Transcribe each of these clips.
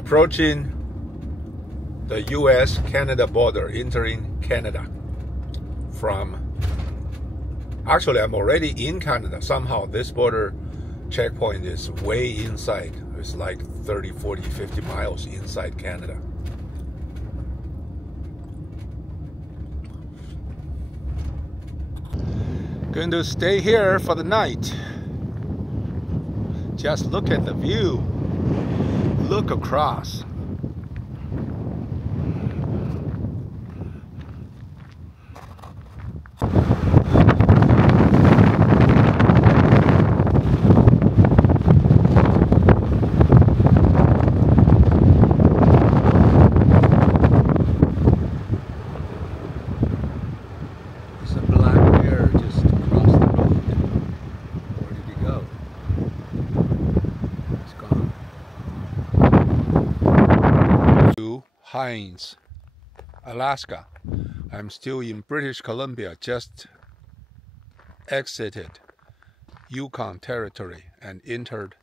approaching the US-Canada border, entering Canada from, actually I'm already in Canada. Somehow this border checkpoint is way inside. It's like 30, 40, 50 miles inside Canada. Going to stay here for the night. Just look at the view. Look across. There's a black bear just across the road. Where did he go? It's gone. To Haines, Alaska. I'm still in British Columbia, just exited Yukon territory and entered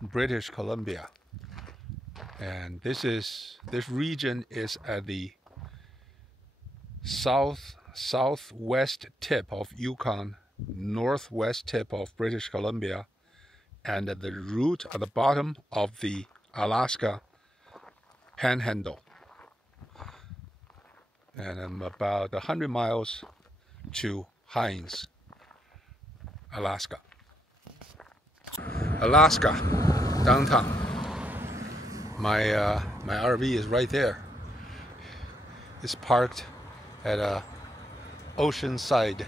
British Columbia. And this region is at the southwest tip of Yukon, northwest tip of British Columbia, and at the root at the bottom of the Alaska Panhandle. And I'm about 100 miles to Haines, Alaska. Alaska, downtown. My RV is right there. It's parked at a oceanside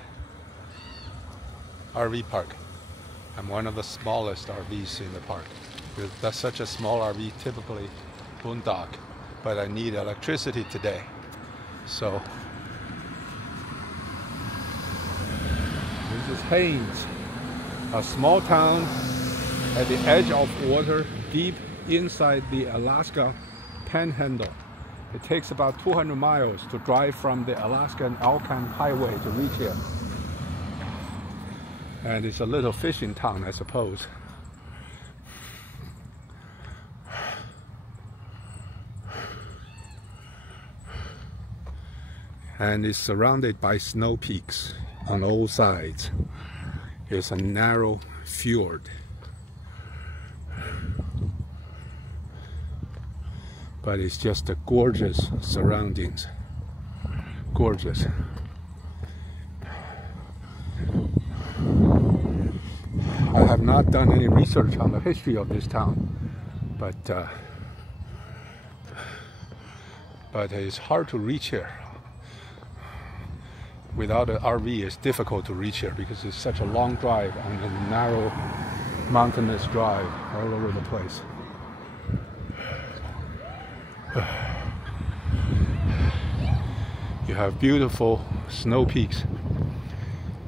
RV park. I'm one of the smallest RVs in the park. That's such a small RV, typically boondock, but I need electricity today. So this is Haines, a small town at the edge of water, deep inside the Alaska Panhandle. It takes about 200 miles to drive from the Alaskan Alcan Highway to reach here. And it's a little fishing town, I suppose. And it's surrounded by snow peaks on all sides. It's a narrow fjord. But it's just a gorgeous surroundings. Gorgeous. I have not done any research on the history of this town, but it's hard to reach here. Without an RV, it's difficult to reach here because it's such a long drive and a narrow mountainous drive all over the place. You have beautiful snow peaks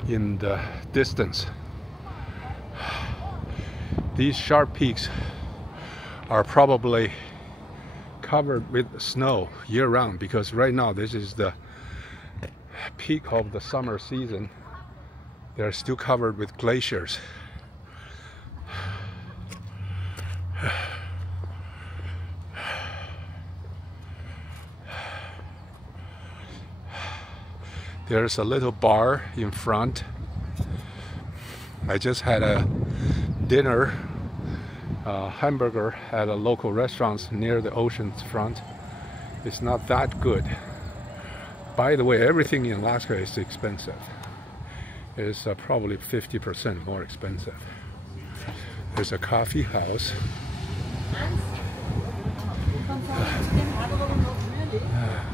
in the distance. These sharp peaks are probably covered with snow year-round because right now this is the peak of the summer season. They're still covered with glaciers. There's a little bar in front. I just had a dinner, hamburger at a local restaurant near the ocean's front. It's not that good. By the way, everything in Alaska is expensive. It's probably 50% more expensive. There's a coffee house.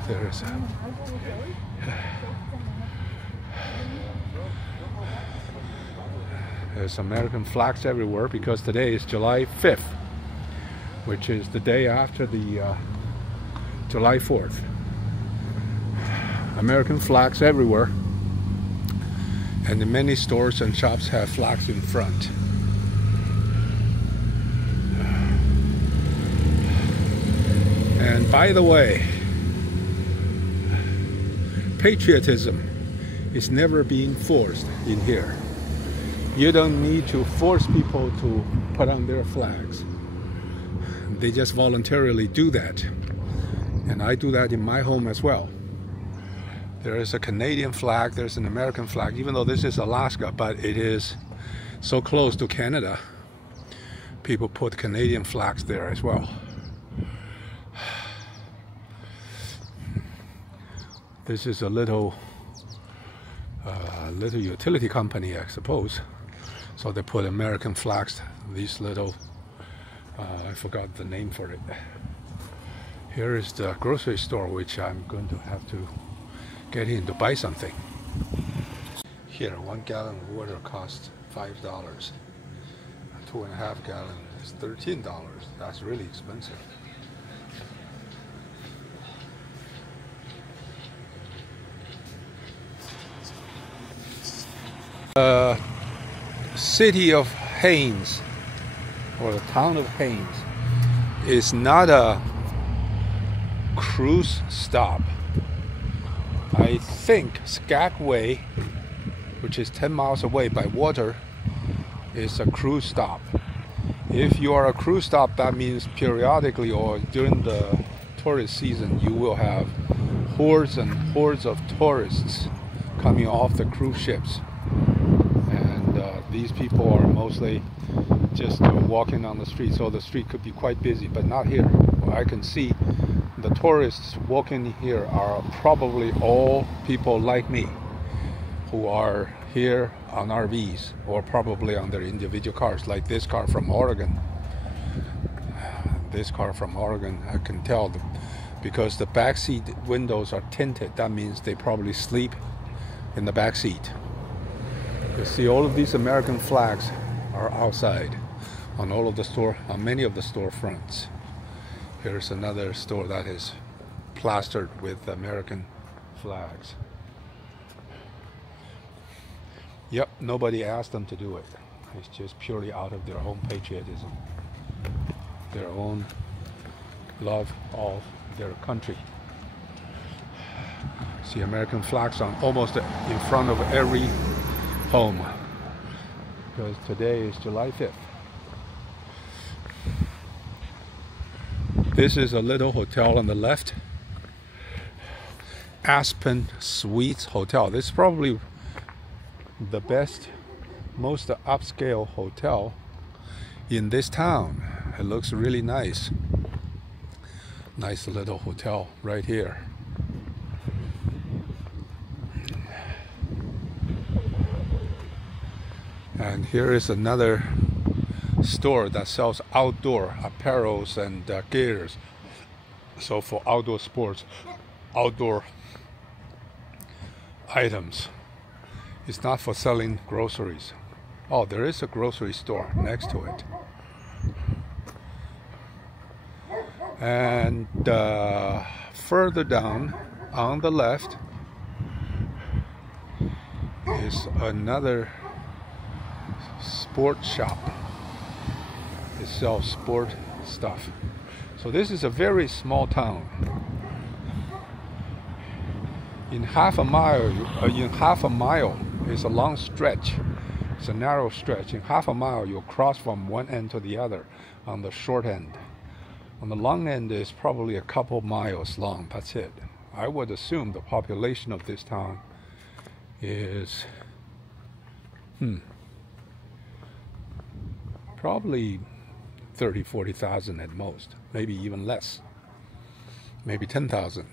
There's a... There's American flags everywhere because today is July 5th, which is the day after the July 4th. American flags everywhere, and many stores and shops have flags in front. And by the way, patriotism is never being forced in here. You don't need to force people to put on their flags. they just voluntarily do that. And I do that in my home as well. There is a Canadian flag, there's an American flag, even though this is Alaska, but it is so close to Canada. People put Canadian flags there as well. This is a little utility company, I suppose. So they put American flags, these little, I forgot the name for it. Here is the grocery store, which I'm going to have to get in to buy something. Here, 1 gallon of water costs $5. 2.5 gallon is $13. That's really expensive. City of Haines, or the town of Haines, is not a cruise stop. I think Skagway, which is 10 miles away by water, is a cruise stop. If you are a cruise stop, that means periodically or during the tourist season you will have hordes and hordes of tourists coming off the cruise ships. And these people are mostly just walking on the street, so the street could be quite busy, but not here. Well, I can see the tourists walking here are probably all people like me who are here on RVs or probably on their individual cars, like this car from Oregon. This car from Oregon, I can tell because the back seat windows are tinted. That means they probably sleep in the back seat. You see, all of these American flags are outside on all of the store, on many of the storefronts. Here's another store that is plastered with American flags. Yep, nobody asked them to do it. It's just purely out of their own patriotism, their own love of their country. See American flags on almost in front of every home, because today is July 5th. This is a little hotel on the left, Aspen Suites Hotel. This is probably the best, most upscale hotel in this town. It looks really nice. Nice little hotel right here. And here is another store that sells outdoor apparels and gears. So for outdoor sports, outdoor items. It's not for selling groceries. Oh, there is a grocery store next to it. And further down on the left is another sport shop. It sells sport stuff. So this is a very small town. In half a mile is a long stretch. It's a narrow stretch. In half a mile, you'll cross from one end to the other on the short end. On the long end is probably a couple miles long. That's it. I would assume the population of this town is probably 30,000-40,000 at most, maybe even less, maybe 10,000.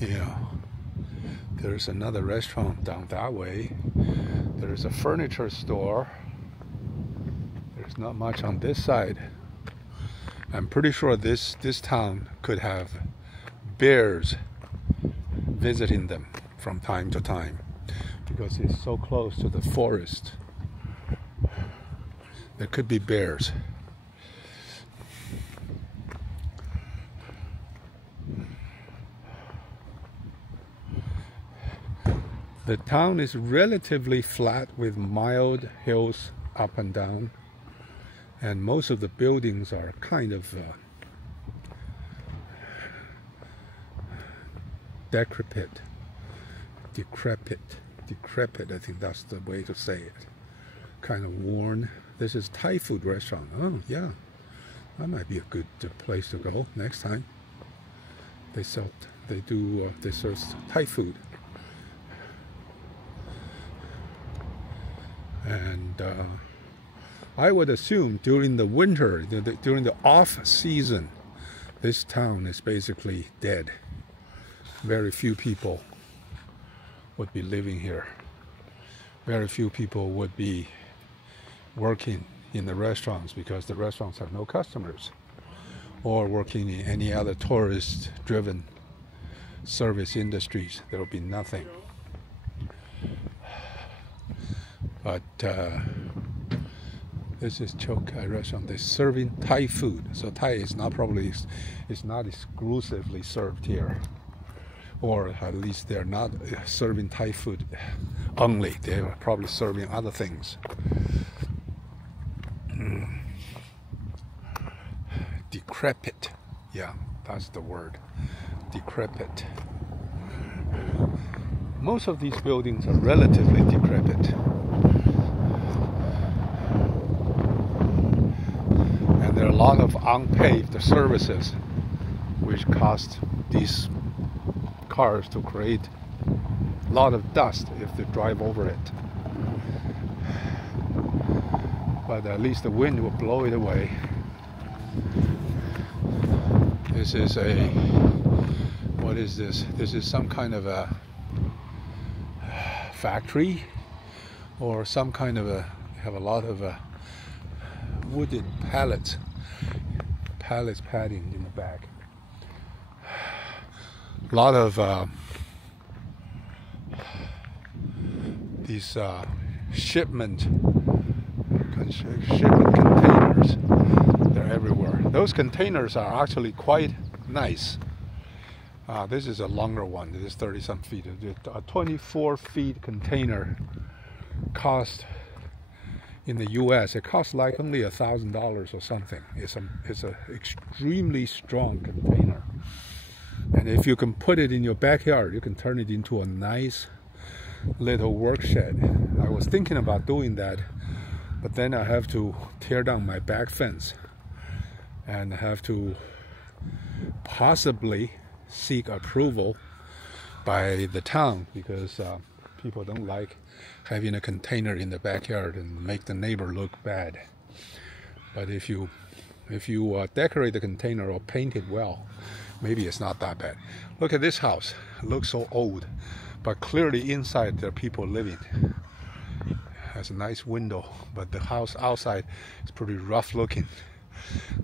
Yeah, there's another restaurant down that way. There's a furniture store. There's not much on this side. I'm pretty sure this town could have bears visiting them from time to time because it's so close to the forest. There could be bears. The town is relatively flat with mild hills up and down, and most of the buildings are kind of decrepit. decrepit, I think that's the way to say it. Kind of worn. This is Thai food restaurant. Oh yeah, that might be a good place to go next time. They serve Thai food. And I would assume during the winter, during the off season, this town is basically dead. Very few people would be living here. Very few people would be working in the restaurants because the restaurants have no customers, or working in any other tourist-driven service industries. There will be nothing. But this is Chokai restaurant. They're serving Thai food, so Thai is not exclusively served here, or at least they're not serving Thai food only. They're probably serving other things. Decrepit, yeah, that's the word. Decrepit. Most of these buildings are relatively decrepit. And there are a lot of unpaved surfaces which cause these cars to create a lot of dust if they drive over it. But at least the wind will blow it away. This is what is this? This is some kind of a factory, or some kind of have a lot of wooden pallets padding in the back. A lot of these shipment containers. They're everywhere. Those containers are actually quite nice. This is a longer one. This is 30-some feet. A 24-feet container cost in the U.S. It costs like only $1,000 or something. It's a extremely strong container, and if you can put it in your backyard, you can turn it into a nice little work shed. I was thinking about doing that, but then I have to tear down my back fence and have to possibly seek approval by the town, because people don't like having a container in the backyard and make the neighbor look bad. But if you decorate the container or paint it well, maybe it's not that bad. Look at this house. It looks so old, but clearly inside there are people living. It has a nice window, but the house outside is pretty rough looking.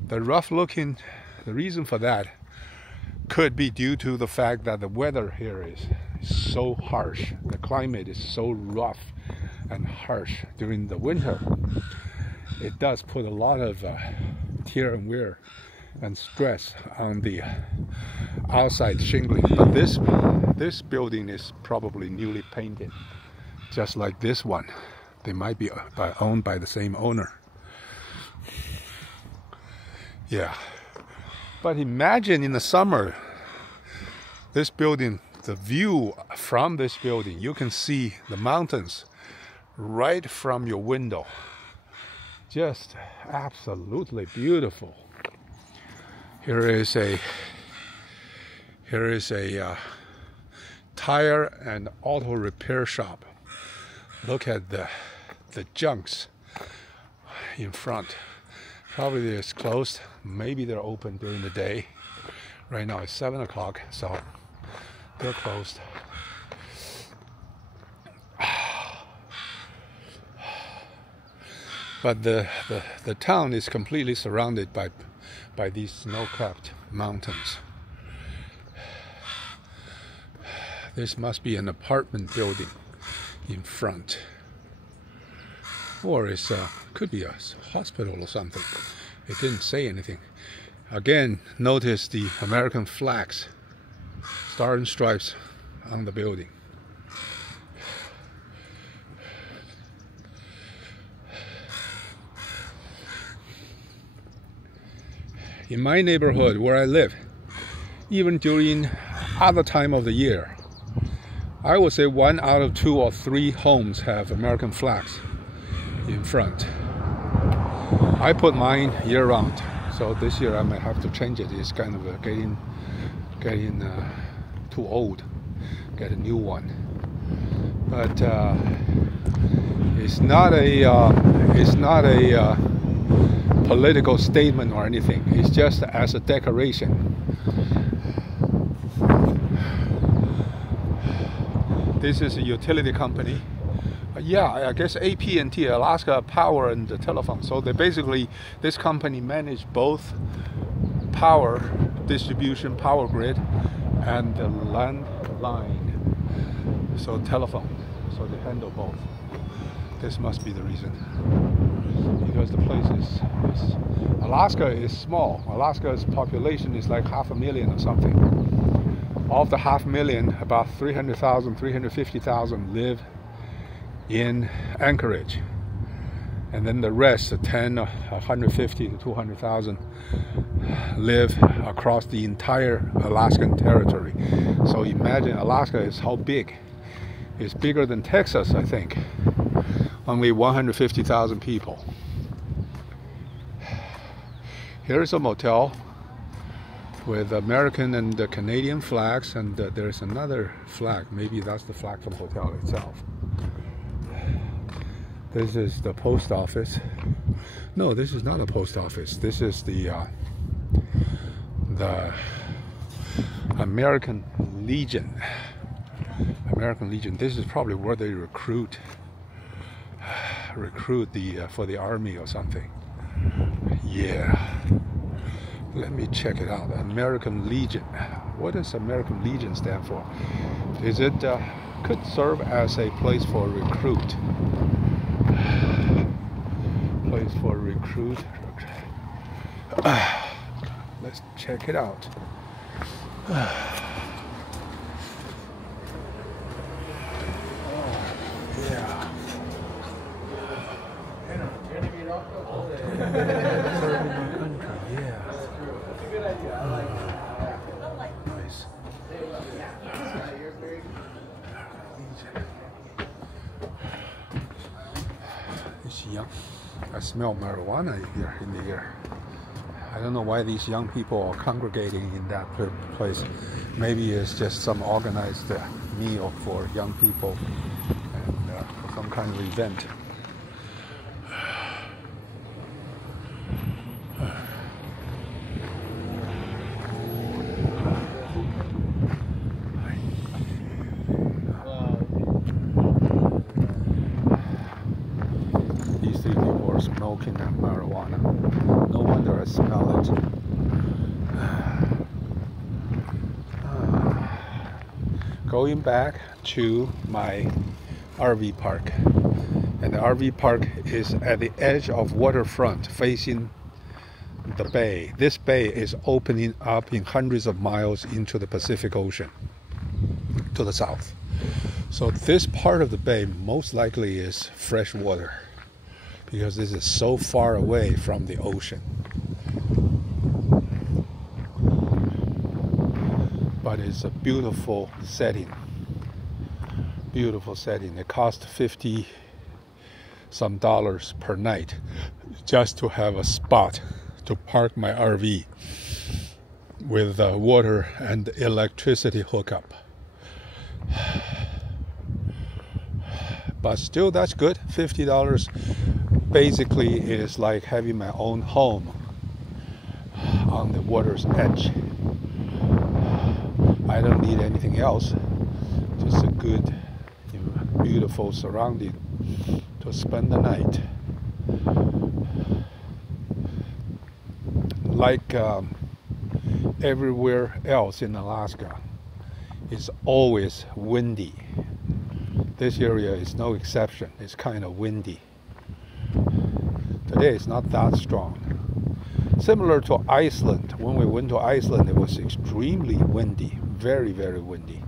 The reason for that could be due to the fact that the weather here is so harsh. The climate is so rough and harsh during the winter. It does put a lot of tear and wear and stress on the outside shingling. But this building is probably newly painted, just like this one. They might be owned by the same owner. Yeah. But imagine in the summer, this building, the view from this building, you can see the mountains right from your window. Just absolutely beautiful. Here is a tire and auto repair shop. Look at the junks in front. Probably it's closed. Maybe they're open during the day. Right now it's 7 o'clock, so they're closed. But the town is completely surrounded by these snow-capped mountains. This must be an apartment building in front, or it could be a hospital or something. It didn't say anything. Again, notice the American flags, Star and Stripes on the building. In my neighborhood where I live, even during other time of the year, I would say 1 out of 2 or 3 homes have American flags in front. I put mine year round, so this year I might have to change it. It's kind of getting too old. Get a new one, but it's not a political statement or anything. It's just as a decoration. This is a utility company. Yeah, I guess AT&T, Alaska Power and the Telephone. So they basically, this company manage both power distribution, power grid, and the landline. So telephone. So they handle both. This must be the reason. Because the place is Alaska is small. Alaska's population is like 500,000 or something. Of the 500,000, about 300,000, 350,000 live in Anchorage. And then the rest, the 150 to 200,000, live across the entire Alaskan territory. So imagine Alaska is how big. It's bigger than Texas, I think. Only 150,000 people. Here's a motel with American and the Canadian flags, and there's another flag. Maybe that's the flag for the hotel itself. This is the post office. No, this is not a post office. This is the American Legion. American Legion. This is probably where they recruit for the army or something. Yeah. Let me check it out. American Legion. What does American Legion stand for? Is it could serve as a place for recruit? Place for recruit. Let's check it out. Yeah. Nice. It's young. I smell marijuana here in the air. I don't know why these young people are congregating in that place. Maybe it's just some organized meal for young people and for some kind of event. These 3 people are smoking marijuana. No wonder I smell it. Going back to my RV park. And the RV park is at the edge of waterfront facing the bay. This bay is opening up in hundreds of miles into the Pacific Ocean to the south. So this part of the bay most likely is fresh water because this is so far away from the ocean. But it's a beautiful setting. Beautiful setting. It cost $50 some per night just to have a spot to park my RV with water and electricity hookup. But still, that's good. $50 basically is like having my own home on the water's edge. I don't need anything else. Just a good, beautiful surrounding to spend the night. Like everywhere else in Alaska, it's always windy. This area is no exception. It's kind of windy. Today it's not that strong. Similar to Iceland. When we went to Iceland, it was extremely windy. Very, very windy.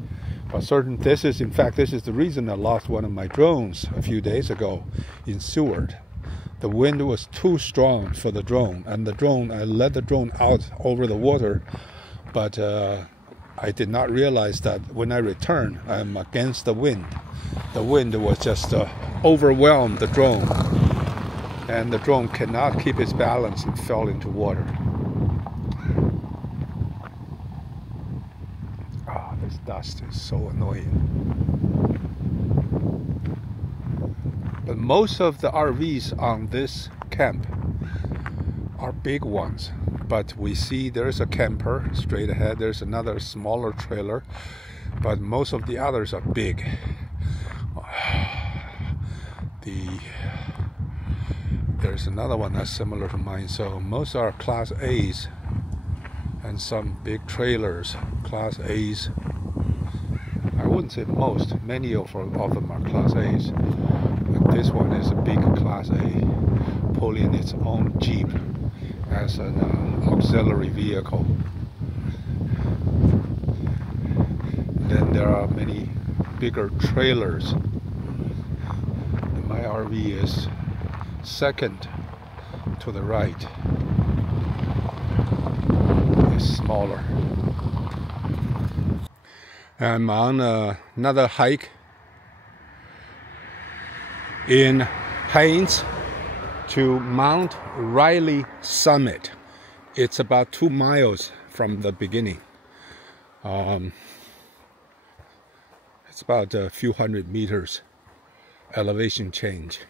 But this is the reason I lost one of my drones a few days ago in Seward. The wind was too strong for the drone, and I let the drone out over the water, but I did not realize that when I returned, I'm against the wind. The wind was just overwhelmed the drone, and the drone cannot keep its balance and fell into water. Ah, this dust is so annoying. But most of the RVs on this camp are big ones. But we see there's a camper straight ahead. There's another smaller trailer, but most of the others are big. There's another one that's similar to mine. So most are Class A's and some big trailers, Class A's. I wouldn't say most, many of them are Class A's. But this one is a big Class A, pulling its own Jeep as an auxiliary vehicle. Then there are many bigger trailers. My RV is second to the right. It's smaller. I'm on another hike in Haines to Mount Riley Summit. It's about 2 miles from the beginning. It's about a few hundred meters elevation change.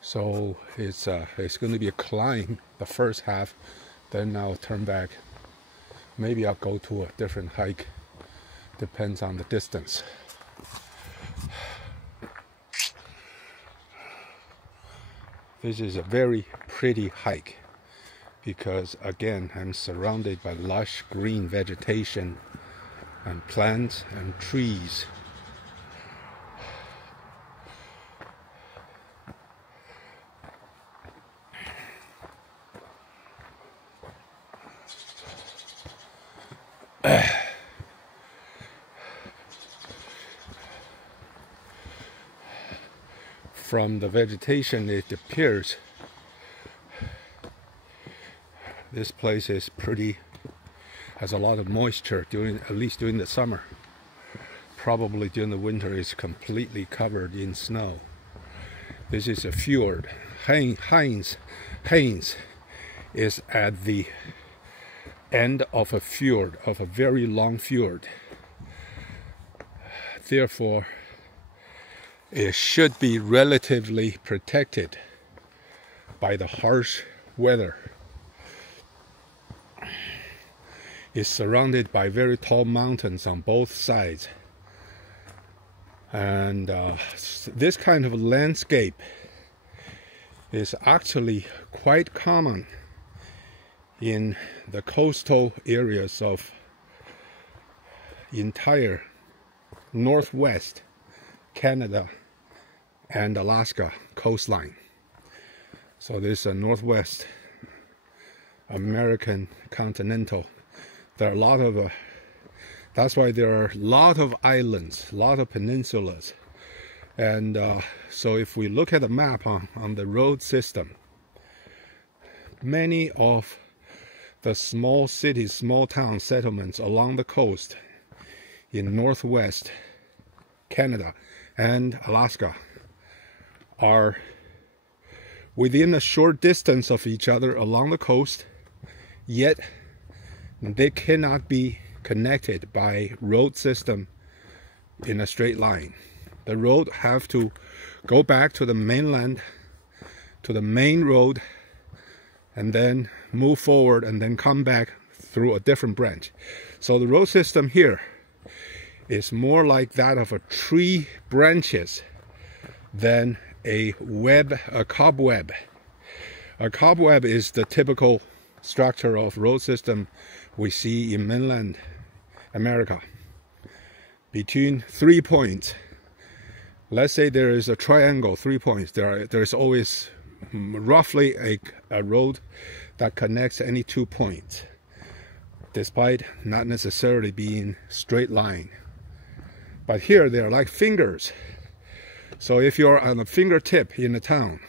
So it's going to be a climb the first half, then I'll turn back. Maybe I'll go to a different hike. Depends on the distance. This is a very pretty hike because, again, I'm surrounded by lush green vegetation and plants and trees. From the vegetation, it appears this place is has a lot of moisture at least during the summer. Probably during the winter it's completely covered in snow. This is a fjord. Haines is at the end of a fjord, of a very long fjord. Therefore, it should be relatively protected by the harsh weather. It's surrounded by very tall mountains on both sides. And this kind of landscape is actually quite common in the coastal areas of entire northwest Canada and Alaska coastline. So this is a northwest American continental. There are a lot of that's why there are a lot of islands, a lot of peninsulas. And so if we look at the map on the road system, many of the small cities, small town settlements along the coast in northwest Canada and Alaska are within a short distance of each other along the coast, yet they cannot be connected by road system in a straight line. The road have to go back to the mainland, to the main road, and then move forward and then come back through a different branch. So the road system here is more like that of a tree branches than a cobweb. A cobweb is the typical structure of road system we see in mainland America. Between 3 points, let's say there is a triangle, 3 points, there's always roughly a road that connects any 2 points, despite not necessarily being straight line. But here they are like fingers. So if you're on a fingertip in a town,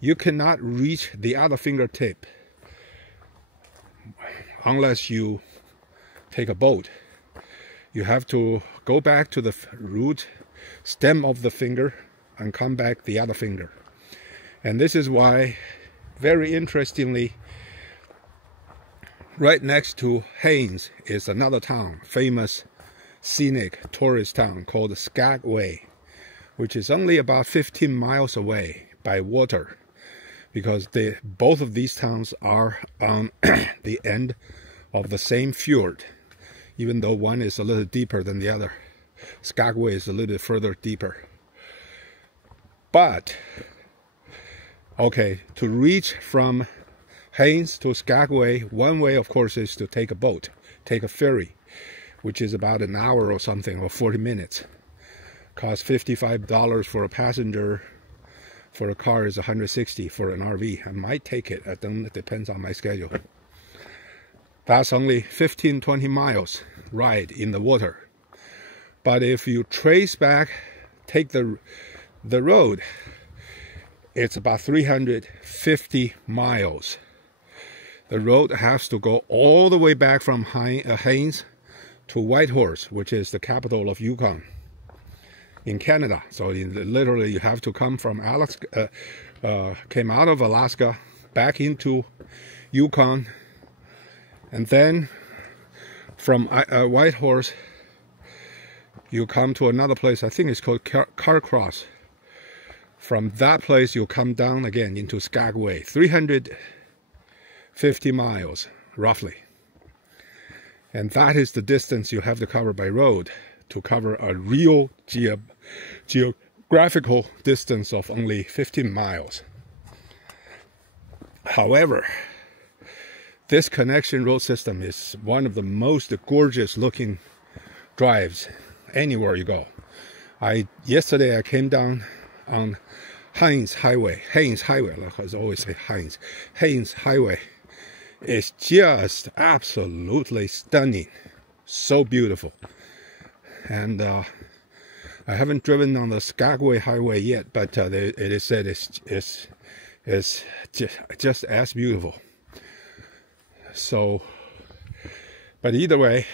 you cannot reach the other fingertip unless you take a boat. You have to go back to the root stem of the finger and come back the other finger. And this is why, very interestingly, right next to Haines is another town, famous scenic tourist town called Skagway, which is only about 15 miles away by water, because both of these towns are on the end of the same fjord, even though one is a little deeper than the other. Skagway is a little further deeper. But, okay, to reach from Haines to Skagway, one way, of course, is to take a boat, take a ferry, which is about an hour or something, or 40 minutes. Costs $55 for a passenger. For a car is $160 for an RV. I might take it. It depends on my schedule. That's only 15-20 miles ride in the water. But if you trace back, take the road, it's about 350 miles. The road has to go all the way back from Haines to Whitehorse, which is the capital of Yukon in Canada. So literally you have to come from Alaska, came out of Alaska, back into Yukon, and then from Whitehorse you come to another place, I think it's called Carcross. From that place you come down again into Skagway, 350 miles roughly. And that is the distance you have to cover by road to cover a real geographical distance of only 15 miles. However, this connection road system is one of the most gorgeous looking drives anywhere you go. Yesterday I came down on Haines Highway, like I always say Haines Highway. It's just absolutely stunning, so beautiful. And I haven't driven on the Skagway Highway yet, but it is said it's just as beautiful. So, but either way,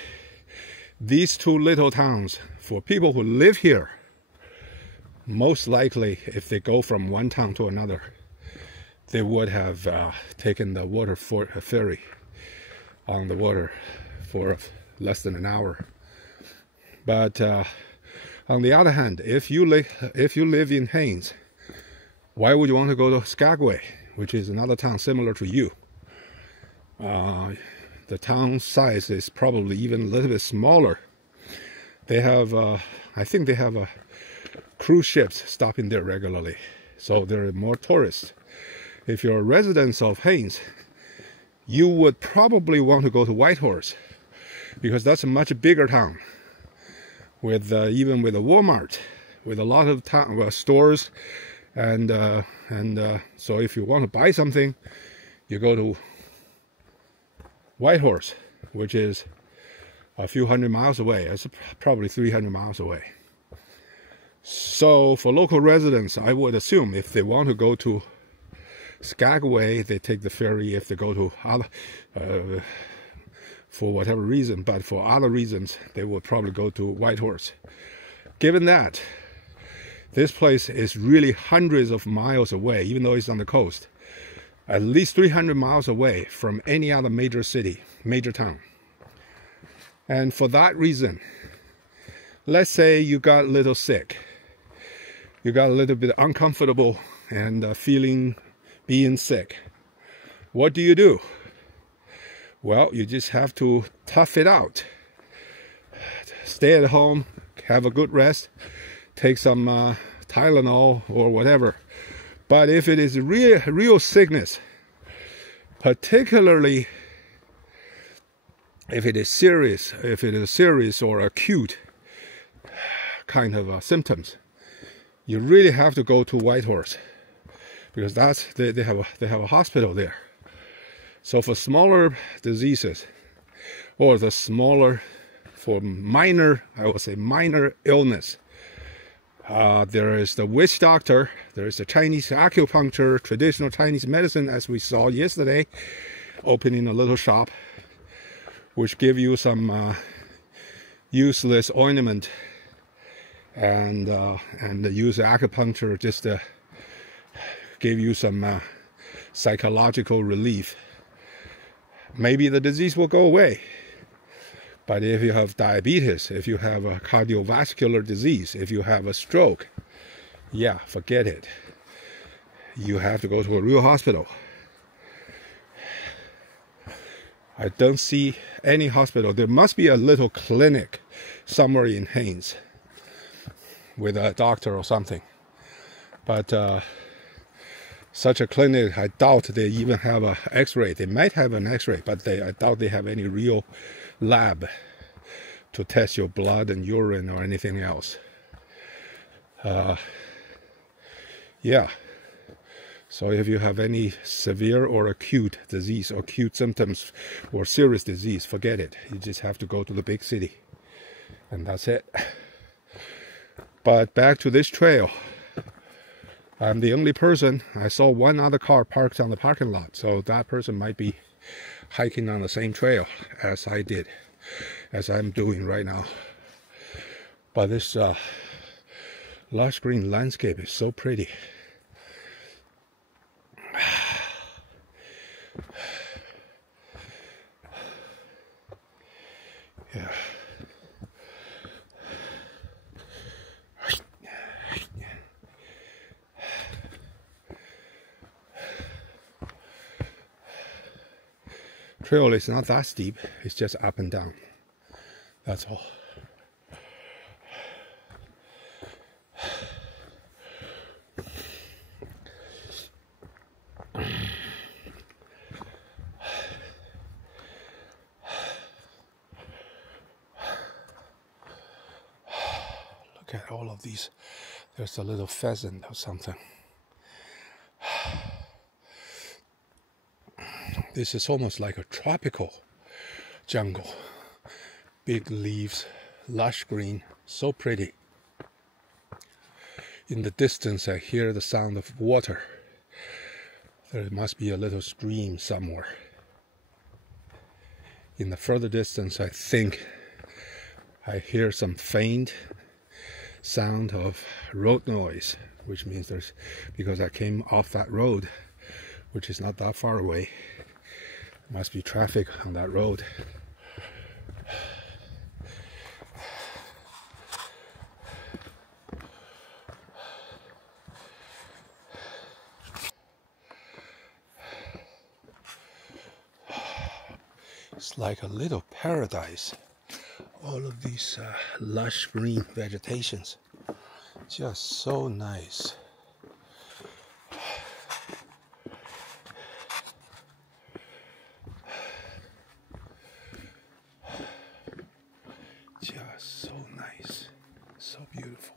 these two little towns, for people who live here, most likely if they go from one town to another, they would have taken the water ferry on the water for less than an hour. But on the other hand, if you live in Haines, why would you want to go to Skagway, which is another town similar to you? The town size is probably even a little bit smaller. They have, I think they have cruise ships stopping there regularly, so there are more tourists. If you're a resident of Haines, you would probably want to go to Whitehorse, because that's a much bigger town, with even with a Walmart, with a lot of stores, and so if you want to buy something, you go to Whitehorse, which is a few hundred miles away. It's probably 300 miles away. So for local residents, I would assume if they want to go to Skagway, they take the ferry. If they go to other, for whatever reason, but for other reasons, they would probably go to Whitehorse. Given that this place is really hundreds of miles away, even though it's on the coast, at least 300 miles away from any other major city, major town. And for that reason, let's say you got a little sick, you got a little bit uncomfortable and being sick. What do? Well, you just have to tough it out. Stay at home, have a good rest, take some Tylenol or whatever. But if it is real sickness, particularly if it is serious or acute kind of symptoms, you really have to go to Whitehorse, because they have a hospital there. So for smaller diseases, or for minor, I would say minor illness, there is the witch doctor, there is the Chinese acupuncture, traditional Chinese medicine, as we saw yesterday, opening a little shop. which give you some useless ointment, and use acupuncture just to give you some psychological relief. Maybe the disease will go away. But if you have diabetes, if you have a cardiovascular disease, if you have a stroke, yeah, forget it. You have to go to a real hospital. I don't see any hospital. There must be a little clinic somewhere in Haines with a doctor or something. But such a clinic, I doubt they even have an X-ray. They might have an X-ray, but I doubt they have any real lab to test your blood and urine or anything else. Yeah. So if you have any severe or acute disease, or acute symptoms, or serious disease, forget it. You just have to go to the big city. And that's it. But back to this trail. I'm the only person. I saw one other car parked on the parking lot. So that person might be hiking on the same trail as I did, as I'm doing right now. But this lush green landscape is so pretty. Yeah. Trail is not that steep, it's just up and down. That's all. Look at all of these. There's a little pheasant or something. This is almost like a tropical jungle. Big leaves, lush green, so pretty. In the distance, I hear the sound of water. There must be a little stream somewhere. In the further distance, I think I hear some faint sound of road noise, which means because I came off that road, which is not that far away. Must be traffic on that road. It's like a little paradise. All of these lush green vegetations, just so nice. Just so nice, so beautiful.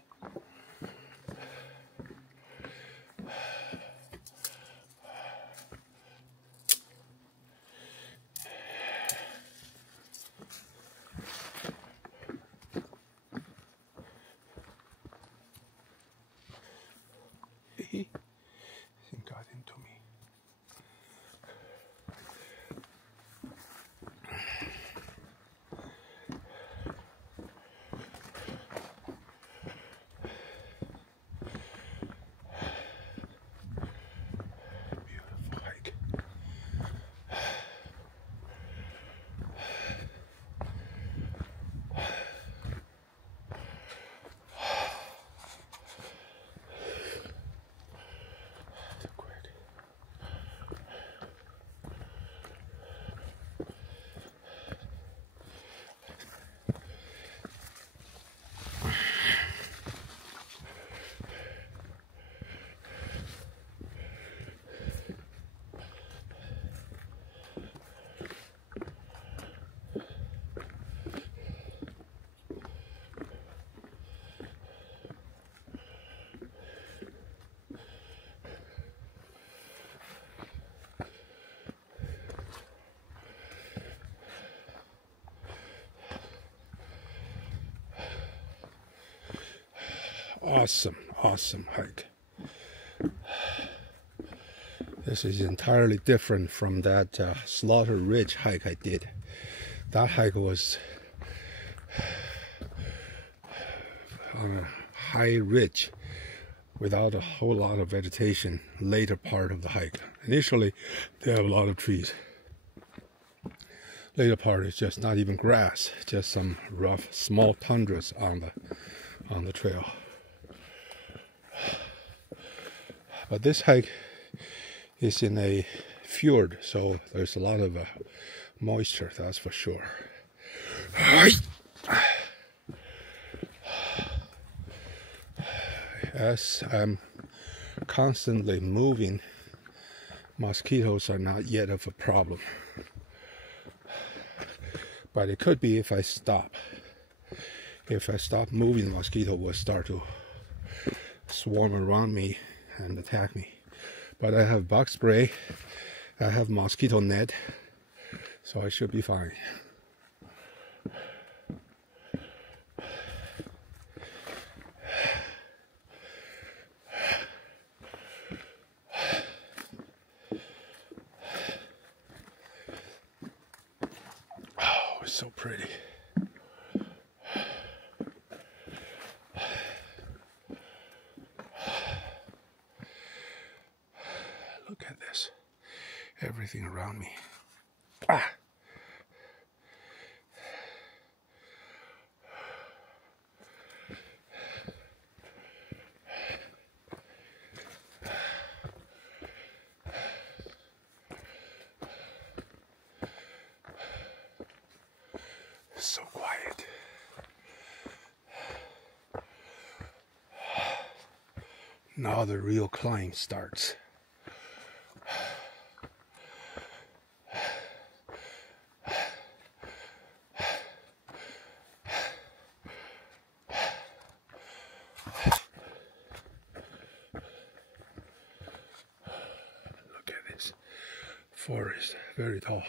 He got into me. Beautiful hike. Awesome hike. This is entirely different from that Slaughter Ridge hike I did. That hike was on a high ridge without a whole lot of vegetation later part of the hike. Initially, they have a lot of trees. Later part is just not even grass, just some rough, small tundras on the trail. But this hike is in a fjord, so there's a lot of moisture, that's for sure. As I'm constantly moving, mosquitoes are not yet of a problem. But it could be if I stop. If I stop moving, the mosquito will start to swarm around me and attack me. But I have bug spray, I have mosquito net, so I should be fine. Oh, it's so pretty. Look at this. Everything around me. Ah! So quiet. Now the real climb starts. Look at this forest, very tall.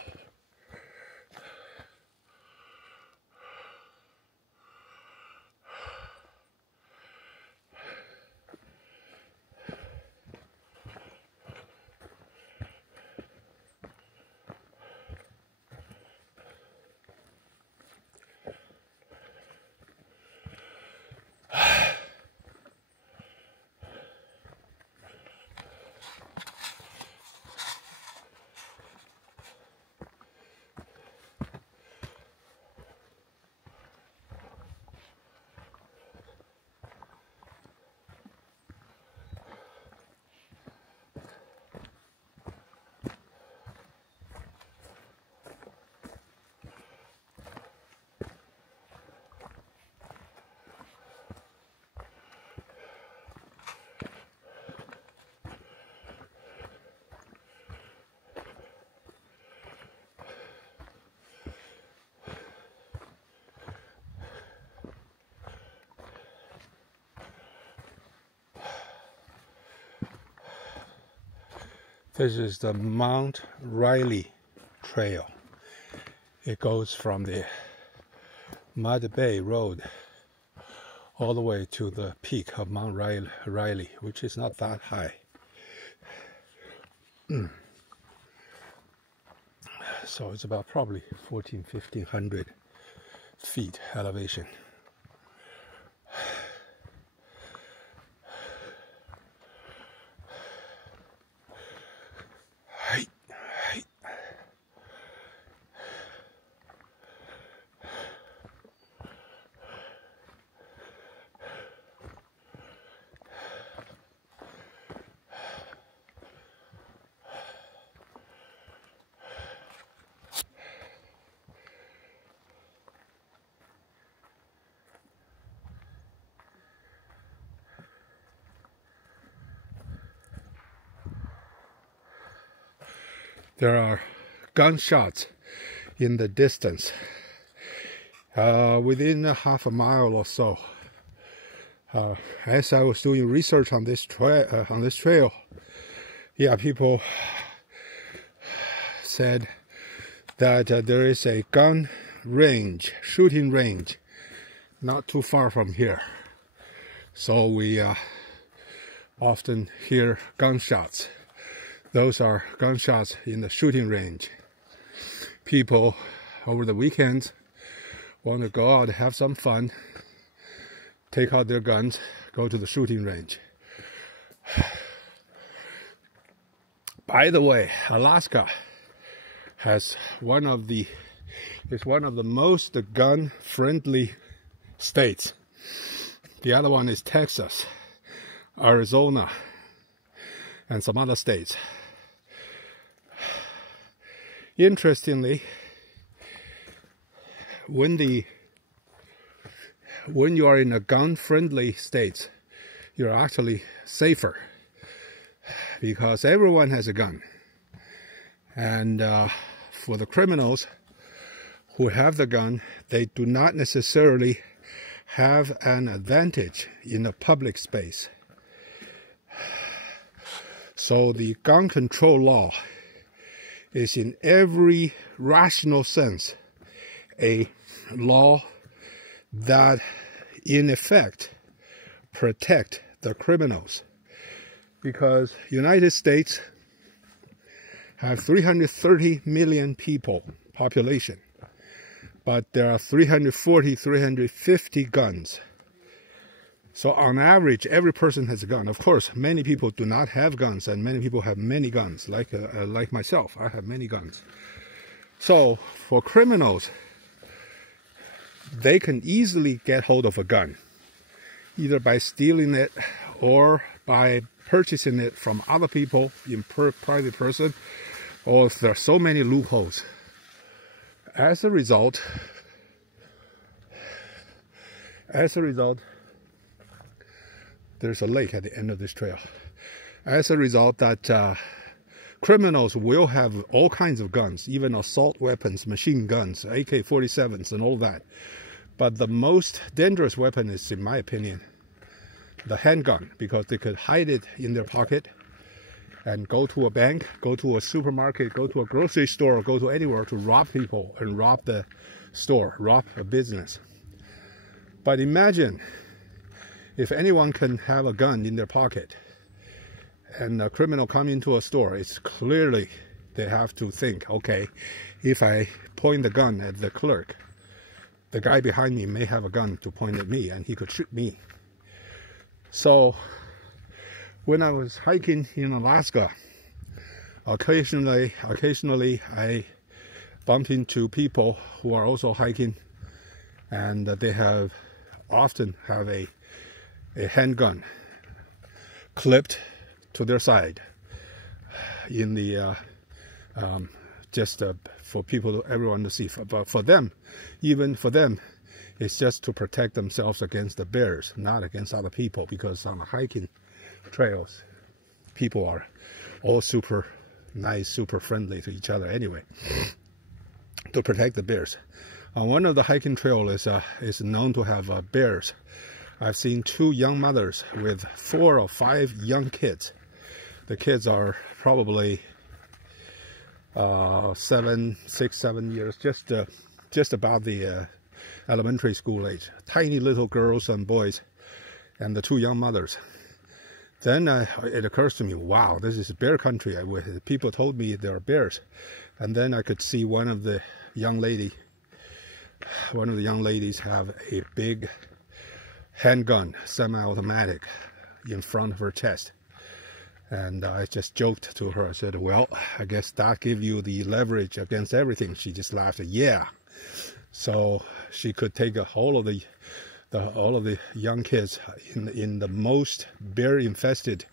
This is the Mount Riley Trail. It goes from the Mud Bay Road all the way to the peak of Mount Riley, which is not that high. So it's about probably 1,500 feet elevation. There are gunshots in the distance, within a half a mile or so. As I was doing research on this trail, yeah, people said that there is a gun range, shooting range, not too far from here. So we often hear gunshots. Those are gunshots in the shooting range. People over the weekends want to go out, have some fun, take out their guns, go to the shooting range. By the way, Alaska has one of the most gun-friendly states. The other one is Texas, Arizona, and some other states. Interestingly, when you are in a gun-friendly state, you're actually safer because everyone has a gun. And for the criminals who have the gun, they do not necessarily have an advantage in a public space. So the gun control law is in every rational sense a law that in effect protect the criminals, because United States have 330 million people population, but there are 350 guns. So on average, every person has a gun. Of course, many people do not have guns, and many people have many guns, like myself. I have many guns. So for criminals, they can easily get hold of a gun, either by stealing it or by purchasing it from other people in private person, or there are so many loopholes. As a result, there's a lake at the end of this trail. As a result, that criminals will have all kinds of guns, even assault weapons, machine guns, AK-47s and all that. But the most dangerous weapon is, in my opinion, the handgun, because they could hide it in their pocket and go to a bank, go to a supermarket, go to a grocery store, go to anywhere to rob people and rob the store, rob a business. But imagine if anyone can have a gun in their pocket and a criminal come into a store, it's clearly they have to think, okay, if I point the gun at the clerk, the guy behind me may have a gun to point at me and he could shoot me. So when I was hiking in Alaska, occasionally I bump into people who are also hiking, and they often have a handgun clipped to their side in the just for everyone to see. But for them, even for them, it's just to protect themselves against the bears, not against other people, because on the hiking trails, people are all super nice, super friendly to each other anyway, to protect the bears. One of the hiking trails is known to have bears. I've seen 2 young mothers with 4 or 5 young kids. The kids are probably 6, 7 years, just about the elementary school age. Tiny little girls and boys, and the 2 young mothers. Then it occurs to me, wow, this is bear country. People told me there are bears, and then I could see one of the young ladies have a big handgun, semi-automatic, in front of her chest. And I just joked to her. I said, well, I guess that gives you the leverage against everything. She just laughed. Yeah. So she could take all of the young kids in the most bear-infested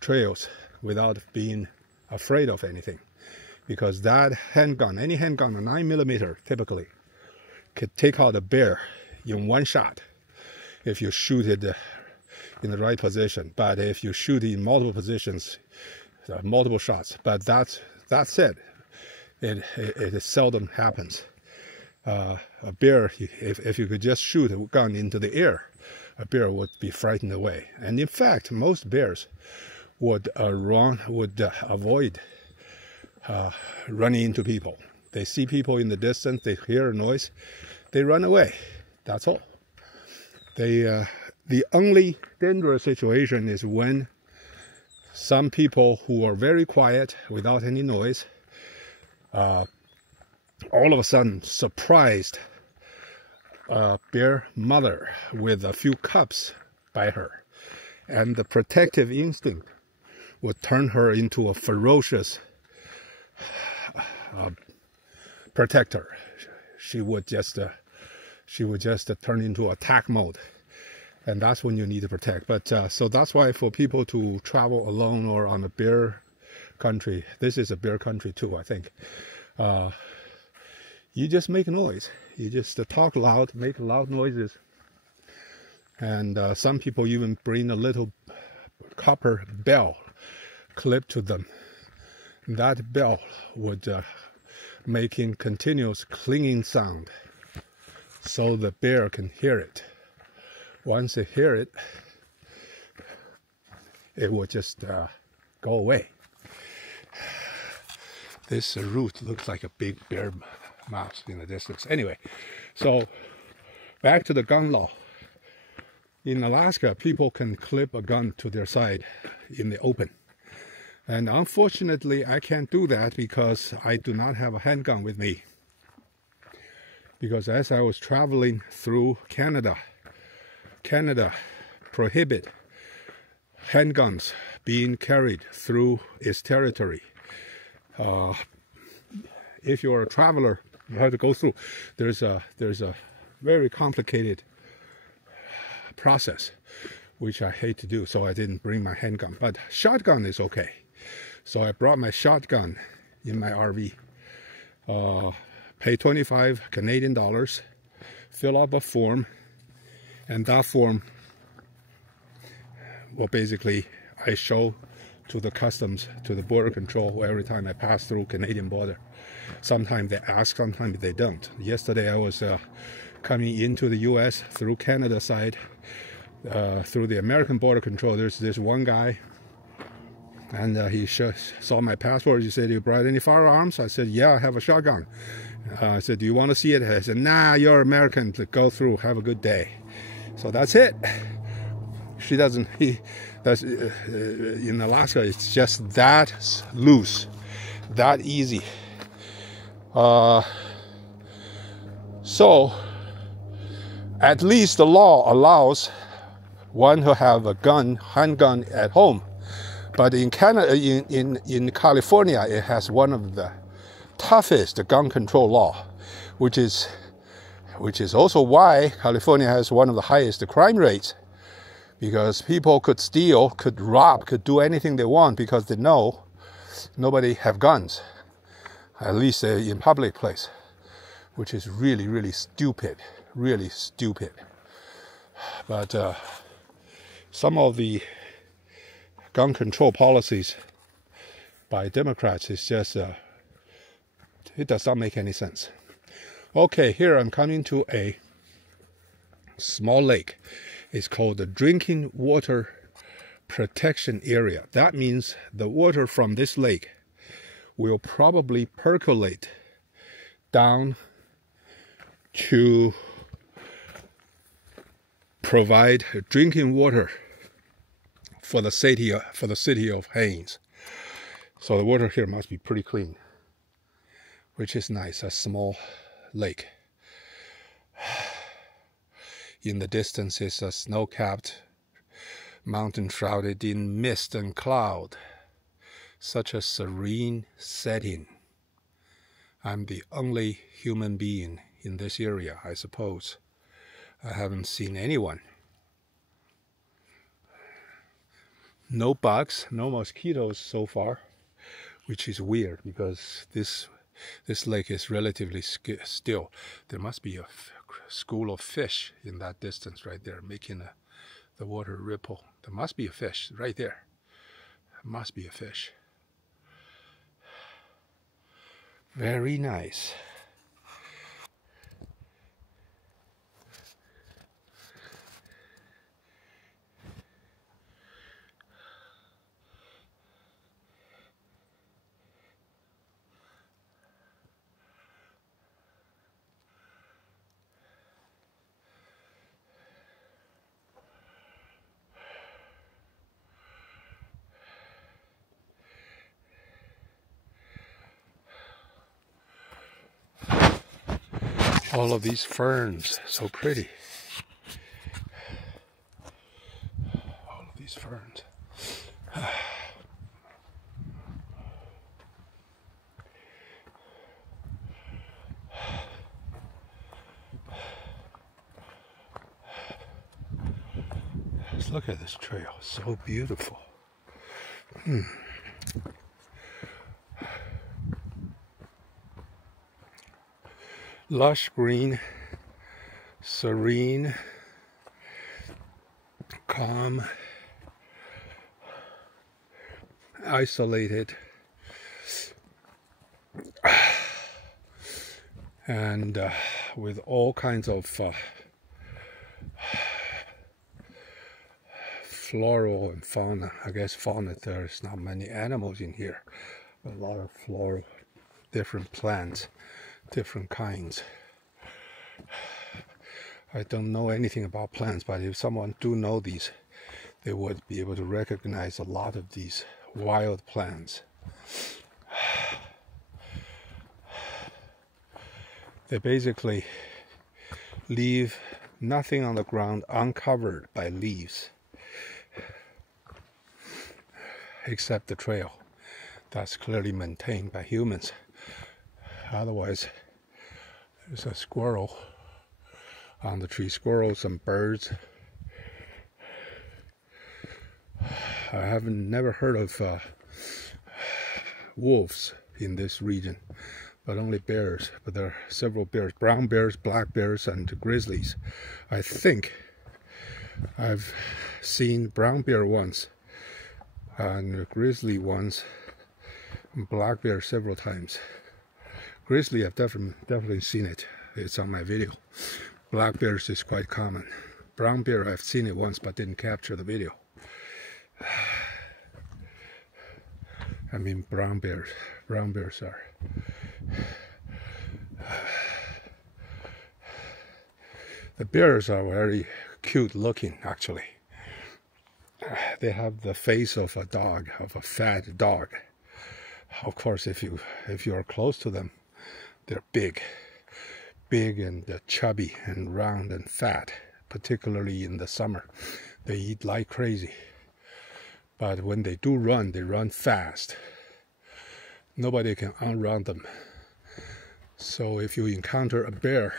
trails without being afraid of anything. Because that handgun, any handgun, a 9mm typically, could take out a bear in one shot if you shoot it in the right position. But if you shoot in multiple positions, multiple shots. But that said, it seldom happens. A bear, if you could just shoot a gun into the air, a bear would be frightened away. And in fact, most bears would avoid running into people. They see people in the distance, they hear a noise, they run away. That's all. The only dangerous situation is when some people who are very quiet, without any noise, all of a sudden surprised a bear mother with a few cubs by her, and the protective instinct would turn her into a ferocious protector. She would just turn into attack mode, and that's when you need to protect. But so that's why for people to travel alone or on a bear country, this is a bear country too, I think. You just make noise. You just talk loud, make loud noises. And some people even bring a little copper bell clipped to them. That bell would making continuous clinging sound so the bear can hear it. Once they hear it, it will just go away. This root looks like a big bear mouse in the distance. Anyway, so back to the gun law. In Alaska, people can clip a gun to their side in the open. And unfortunately, I can't do that because I do not have a handgun with me. Because as I was traveling through Canada prohibit handguns being carried through its territory. If you're a traveler, you have to go through. There's a very complicated process, which I hate to do, so I didn't bring my handgun. But shotgun is okay. So I brought my shotgun in my RV. Pay 25 Canadian dollars, fill up a form, and that form, well, basically I show to the customs, to the border control every time I pass through Canadian border. Sometimes they ask, sometimes they don't. Yesterday I was coming into the US through Canada side, through the American border control. There's this one guy, and he saw my passport. He said, "You brought any firearms?" I said, "Yeah, I have a shotgun." I said, "Do you want to see it?" I said, "Nah, you're American. Go through. Have a good day." So that's it. She doesn't. That's in Alaska. It's just that loose, that easy. So at least the law allows one to have a handgun at home. But in Canada, in California, it has one of the toughest gun control law, which is also why California has one of the highest crime rates, because people could steal, could rob, could do anything they want because they know nobody have guns, at least in public place, which is really, really stupid, really stupid. But some of the gun control policies by Democrats is just, it does not make any sense. Okay, here I'm coming to a small lake. It's called the Drinking Water Protection Area. That means the water from this lake will probably percolate down to provide drinking water for the city of Haines. So the water here must be pretty clean, which is nice. A small lake. In the distance is a snow-capped mountain shrouded in mist and cloud. Such a serene setting. I'm the only human being in this area, I suppose. I haven't seen anyone. No bugs, no mosquitoes so far, which is weird because this lake is relatively still. There must be a school of fish in that distance right there, making the water ripple. There must be a fish right there. There must be a fish. Very nice. All of these ferns, so pretty. All of these ferns. Let's look at this trail, so beautiful. Lush green, serene, calm, isolated, and with all kinds of floral and fauna. I guess fauna, there's not many animals in here, but a lot of floral, different plants, different kinds. I don't know anything about plants, but if someone do know these, they would be able to recognize a lot of these wild plants. They basically leave nothing on the ground uncovered by leaves, except the trail that's clearly maintained by humans. Otherwise, there's a squirrel on the tree, squirrels and birds. I haven't never heard of wolves in this region, but only bears. But there are several bears, brown bears, black bears, and grizzlies. I think I've seen brown bear once, and grizzly once, and black bear several times. Grizzly, I've definitely seen it. It's on my video. Black bears is quite common. Brown bear, I've seen it once, but didn't capture the video. I mean, brown bears. Brown bears are. The bears are very cute looking, actually. They have the face of a dog, of a fat dog. Of course, if you are close to them, they're big and chubby and round and fat, particularly in the summer. They eat like crazy. But when they do run, they run fast. Nobody can outrun them. So if you encounter a bear,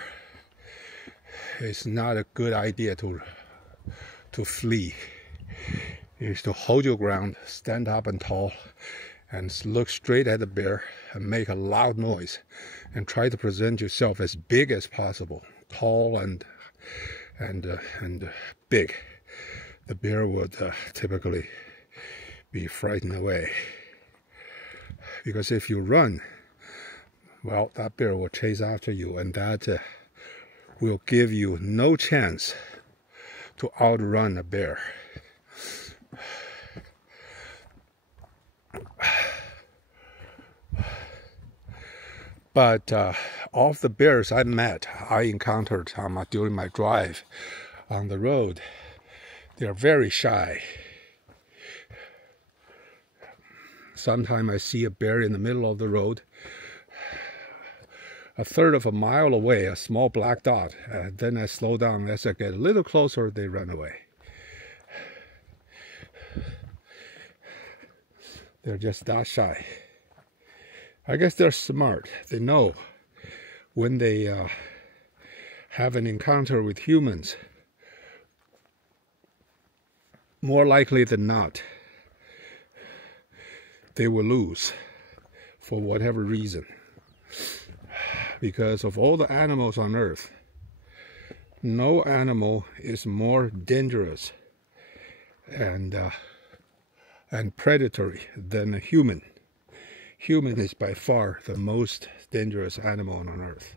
it's not a good idea to flee. It's to hold your ground, stand up and tall, and look straight at the bear and make a loud noise, and try to present yourself as big as possible, tall and big. The bear would typically be frightened away, because if you run, well, that bear will chase after you, and that will give you no chance to outrun a bear. But of the bears I encountered during my drive on the road, they are very shy. Sometimes I see a bear in the middle of the road, a third of a mile away, a small black dot. Then I slow down. As I get a little closer, they run away. They're just that shy. I guess they're smart. They know when they have an encounter with humans, more likely than not, they will lose for whatever reason. Because of all the animals on Earth, no animal is more dangerous and predatory than a human. Human is by far the most dangerous animal on Earth.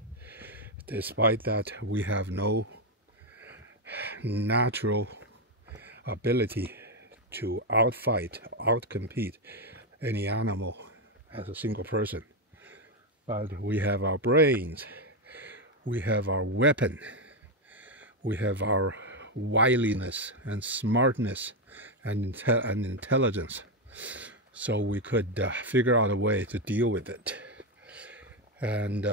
Despite that, we have no natural ability to outfight, outcompete any animal as a single person. But we have our brains, we have our weapon, we have our wiliness and smartness and intelligence. So we could figure out a way to deal with it. And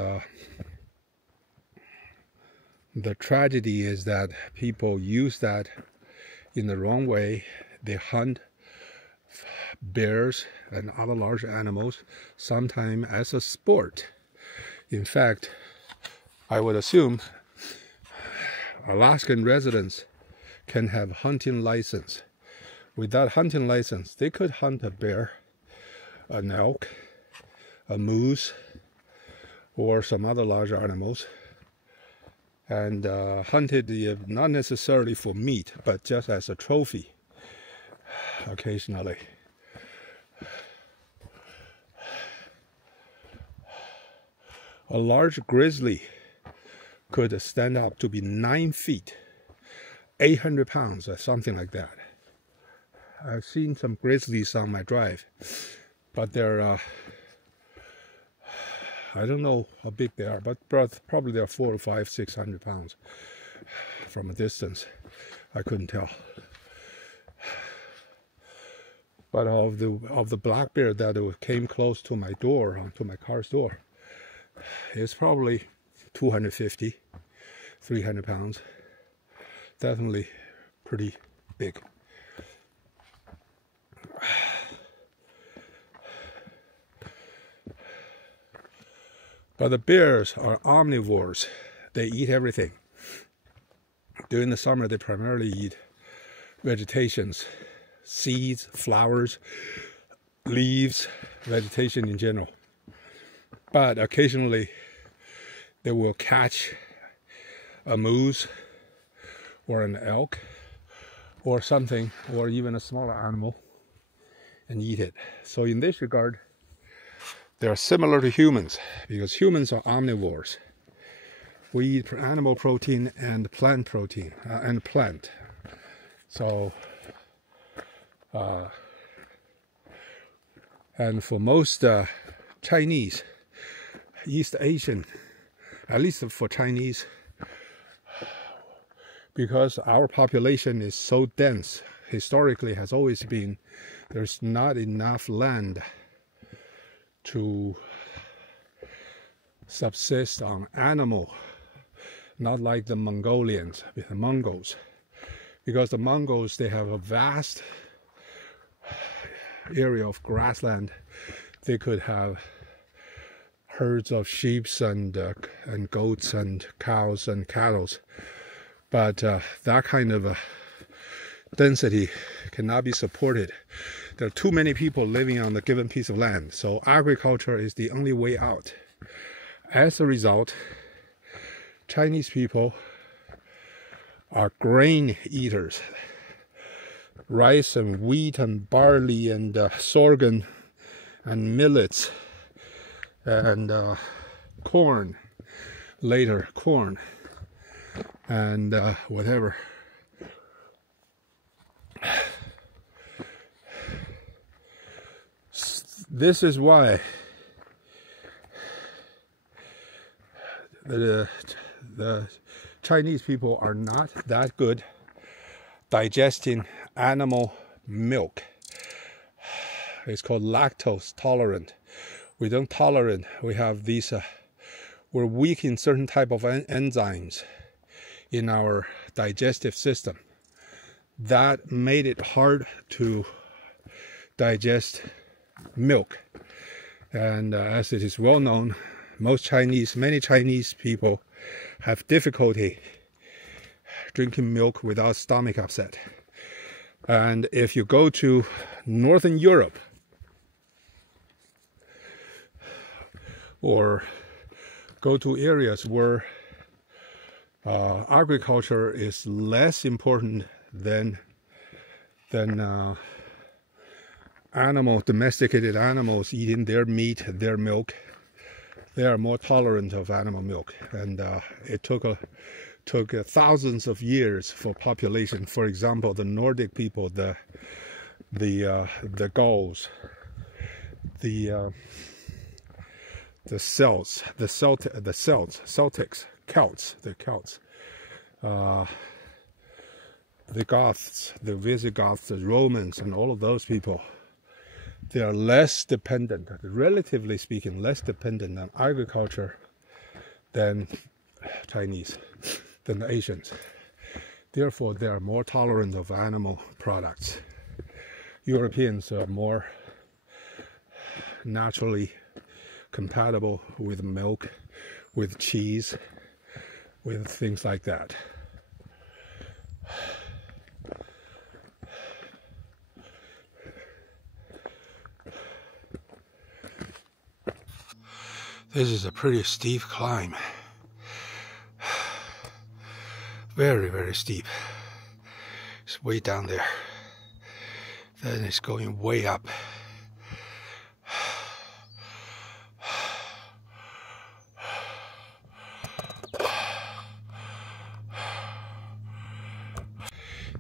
The tragedy is that people use that in the wrong way. They hunt bears and other large animals, sometimes as a sport. In fact, I would assume Alaskan residents can have hunting license. With that hunting license, they could hunt a bear, an elk, a moose, or some other large animals, and hunt it not necessarily for meat, but just as a trophy occasionally. A large grizzly could stand up to be 9 feet, 800 pounds, or something like that. I've seen some grizzlies on my drive, but they're, I don't know how big they are, but probably they're 400 or 500, 600 pounds from a distance. I couldn't tell. But of the black bear that came close to my door, to my car's door, it's probably 250, 300 pounds. Definitely pretty big. But the bears are omnivores. They eat everything. During the summer, they primarily eat vegetations, seeds, flowers, leaves, vegetation in general. But occasionally, they will catch a moose or an elk or something, or even a smaller animal, and eat it. So in this regard, they are similar to humans, because humans are omnivores. We eat animal protein and plant protein, and plant. So, and for most Chinese, East Asian, at least for Chinese, because our population is so dense, historically has always been, there's not enough land to subsist on animal, not like the Mongolians, the Mongols. Because the Mongols, they have a vast area of grassland. They could have herds of sheep and goats and cows and cattle. But that kind of density cannot be supported. There are too many people living on a given piece of land, so agriculture is the only way out. As a result, Chinese people are grain eaters. Rice and wheat and barley and sorghum and millets and corn, later corn and whatever. This is why the Chinese people are not that good digesting animal milk. It's called lactose tolerant. We don't tolerate. We have these. We're weak in certain type of enzymes in our digestive system. That made it hard to digest milk, and as it is well known, many Chinese people have difficulty drinking milk without stomach upset. And if you go to Northern Europe or go to areas where agriculture is less important than domesticated animals eating their meat, their milk, they are more tolerant of animal milk. And it took thousands of years for population. For example, the Nordic people, the Gauls, the Celts, the Celts, the Goths, the Visigoths, the Romans, and all of those people, they are less dependent, relatively speaking, less dependent on agriculture than Chinese. than the Asians. Therefore, they are more tolerant of animal products. Europeans are more naturally compatible with milk, with cheese, with things like that. This is a pretty steep climb. Very, very steep. It's way down there. Then it's going way up.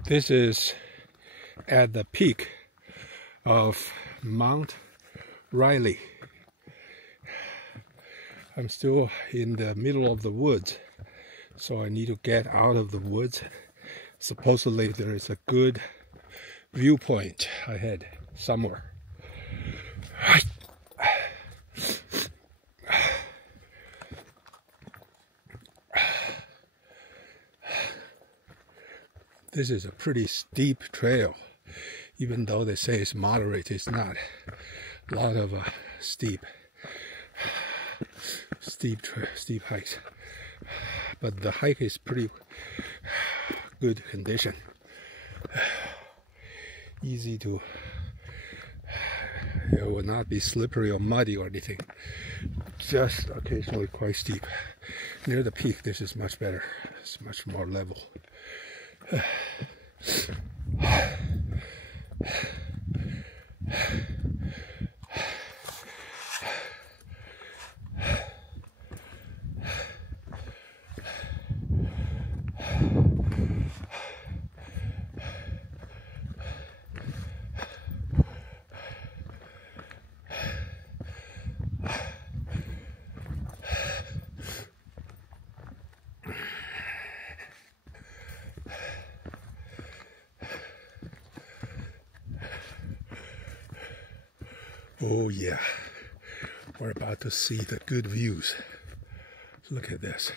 This is at the peak of Mount Riley. I'm still in the middle of the woods, so I need to get out of the woods. Supposedly there is a good viewpoint ahead somewhere. This is a pretty steep trail. Even though they say it's moderate, it's not. A lot of steep hikes. But the hike is pretty good condition. Easy to, it will not be slippery or muddy or anything. Just occasionally quite steep. Near the peak, this is much better. It's much more level. Oh yeah, we're about to see the good views. Look at this.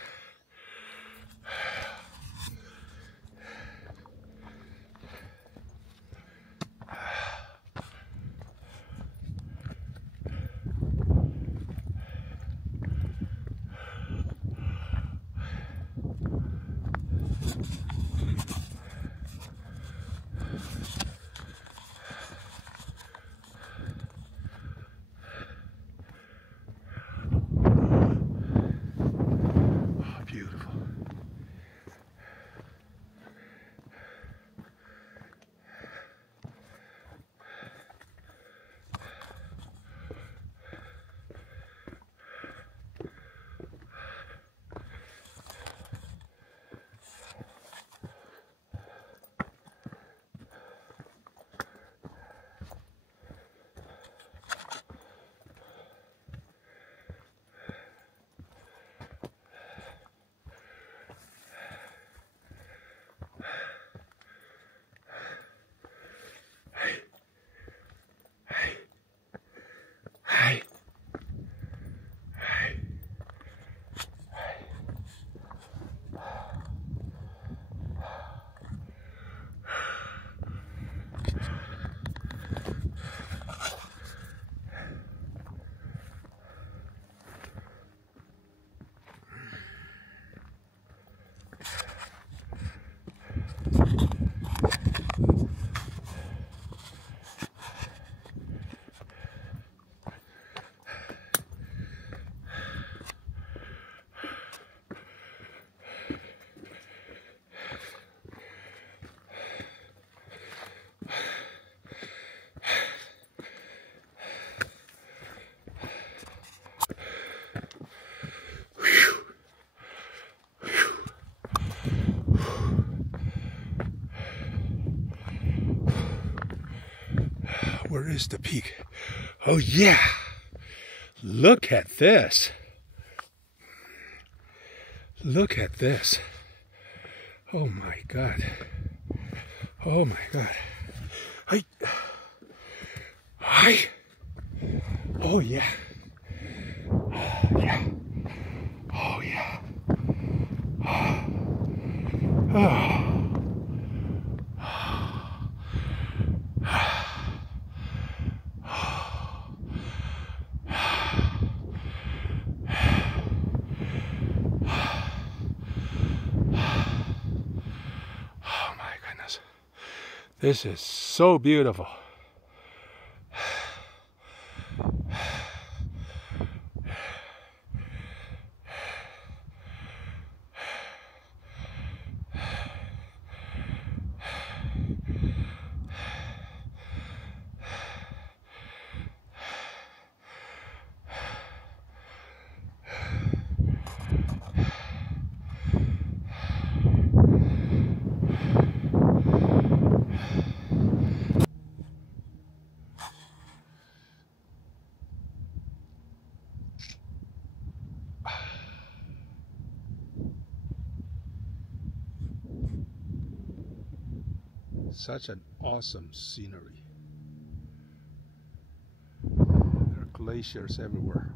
Where is the peak? Oh yeah! Look at this! Look at this! Oh my God! Oh my God! Hi! Hi! Oh yeah! Oh yeah! Oh yeah! This is so beautiful. Such an awesome scenery. There are glaciers everywhere.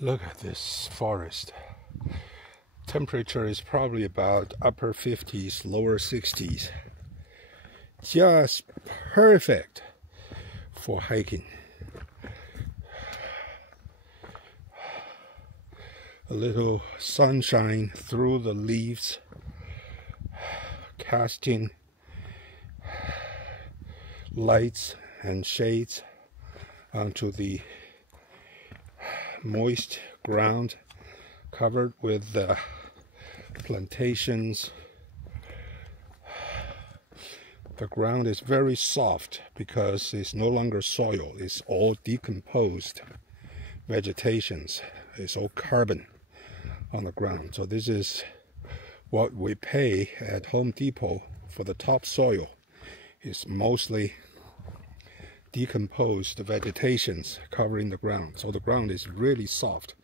Look at this forest. Temperature is probably about upper 50s, lower 60s. Just perfect for hiking. A little sunshine through the leaves, casting lights and shades onto the moist ground covered with plantations. The ground is very soft because it's no longer soil, it's all decomposed vegetations. It's all carbon on the ground. So this is what we pay at Home Depot for the topsoil. It's mostly decomposed vegetations covering the ground. So the ground is really soft.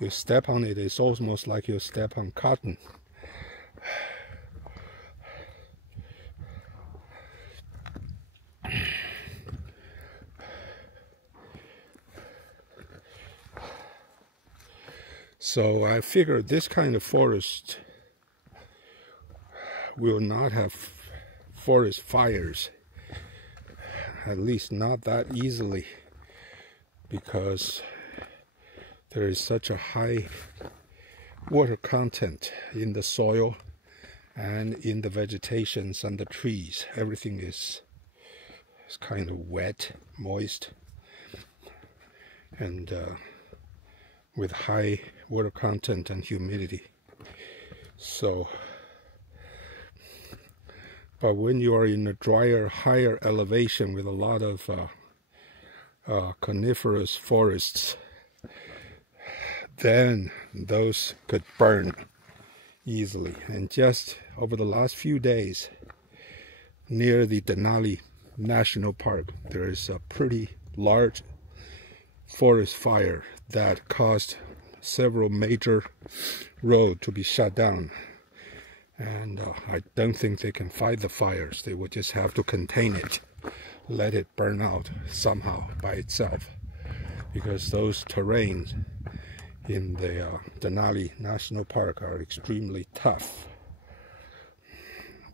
You step on it, it's almost like you step on cotton. So I figured this kind of forest will not have forest fires, at least not that easily, because there is such a high water content in the soil and in the vegetations and the trees. Everything is kind of wet, moist, and with high water content and humidity. So, but when you are in a drier, higher elevation with a lot of coniferous forests, then those could burn easily. And just over the last few days, near the Denali National Park, there is a pretty large forest fire that caused several major roads to be shut down. And I don't think they can fight the fires. They would just have to contain it, let it burn out somehow by itself, because those terrains in the Denali National Park are extremely tough.